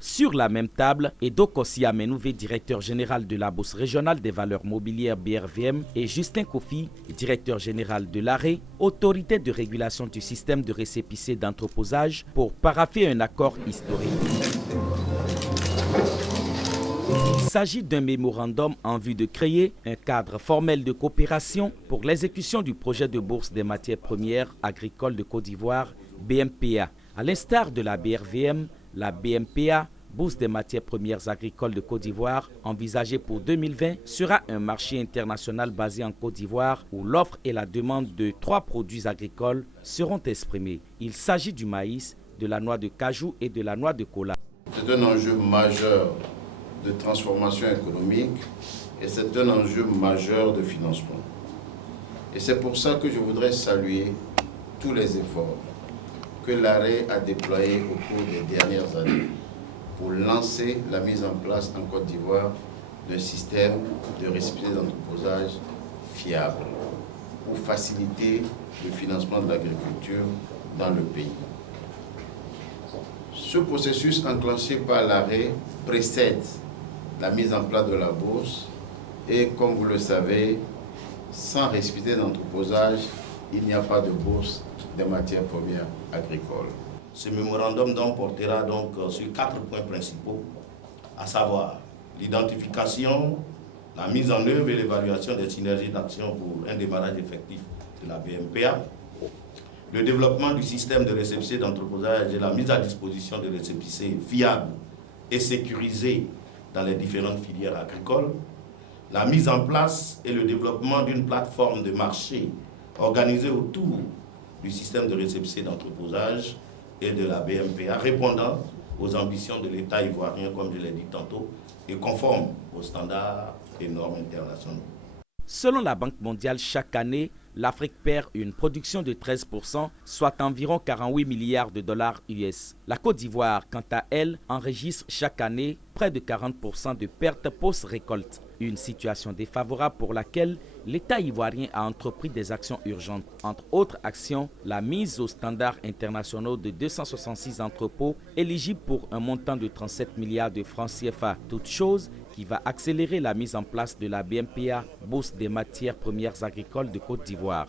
Sur la même table, Edo Kossi Amenouvé, directeur général de la Bourse régionale des valeurs mobilières BRVM, et Justin Kofi, directeur général de l'ARE, autorité de régulation du système de récépissé d'entreposage, pour parapher un accord historique. Il s'agit d'un mémorandum en vue de créer un cadre formel de coopération pour l'exécution du projet de bourse des matières premières agricoles de Côte d'Ivoire, BMPA. À l'instar de la BRVM, la BMPA, Bourse des matières premières agricoles de Côte d'Ivoire, envisagée pour 2020, sera un marché international basé en Côte d'Ivoire où l'offre et la demande de 3 produits agricoles seront exprimées. Il s'agit du maïs, de la noix de cajou et de la noix de cola. C'est un enjeu majeur de transformation économique et c'est un enjeu majeur de financement. Et c'est pour ça que je voudrais saluer tous les efforts que l'ARE a déployés au cours des dernières années pour lancer la mise en place en Côte d'Ivoire d'un système de récépissé d'entreposage fiable pour faciliter le financement de l'agriculture dans le pays. Ce processus enclenché par l'ARE précède la mise en place de la bourse et, comme vous le savez, sans récépissé d'entreposage, il n'y a pas de bourse des matières premières agricoles. Ce mémorandum portera donc sur 4 points principaux, à savoir l'identification, la mise en œuvre et l'évaluation des synergies d'action pour un démarrage effectif de la BMPA, le développement du système de récépissé d'entreposage et la mise à disposition de récépissés fiables et sécurisés dans les différentes filières agricoles, la mise en place et le développement d'une plateforme de marché organisée autour du système de récépissé d'entreposage et de la BMPA, répondant aux ambitions de l'État ivoirien, comme je l'ai dit tantôt, et conforme aux standards et normes internationaux. Selon la Banque mondiale, chaque année, l'Afrique perd une production de 13%, soit environ 48 milliards de dollars US. La Côte d'Ivoire, quant à elle, enregistre chaque année près de 40% de pertes post-récolte. Une situation défavorable pour laquelle l'État ivoirien a entrepris des actions urgentes. Entre autres actions, la mise aux standards internationaux de 266 entrepôts éligibles pour un montant de 37 milliards de francs CFA. Toute chose qui va accélérer la mise en place de la BMPA, Bourse des matières premières agricoles de Côte d'Ivoire.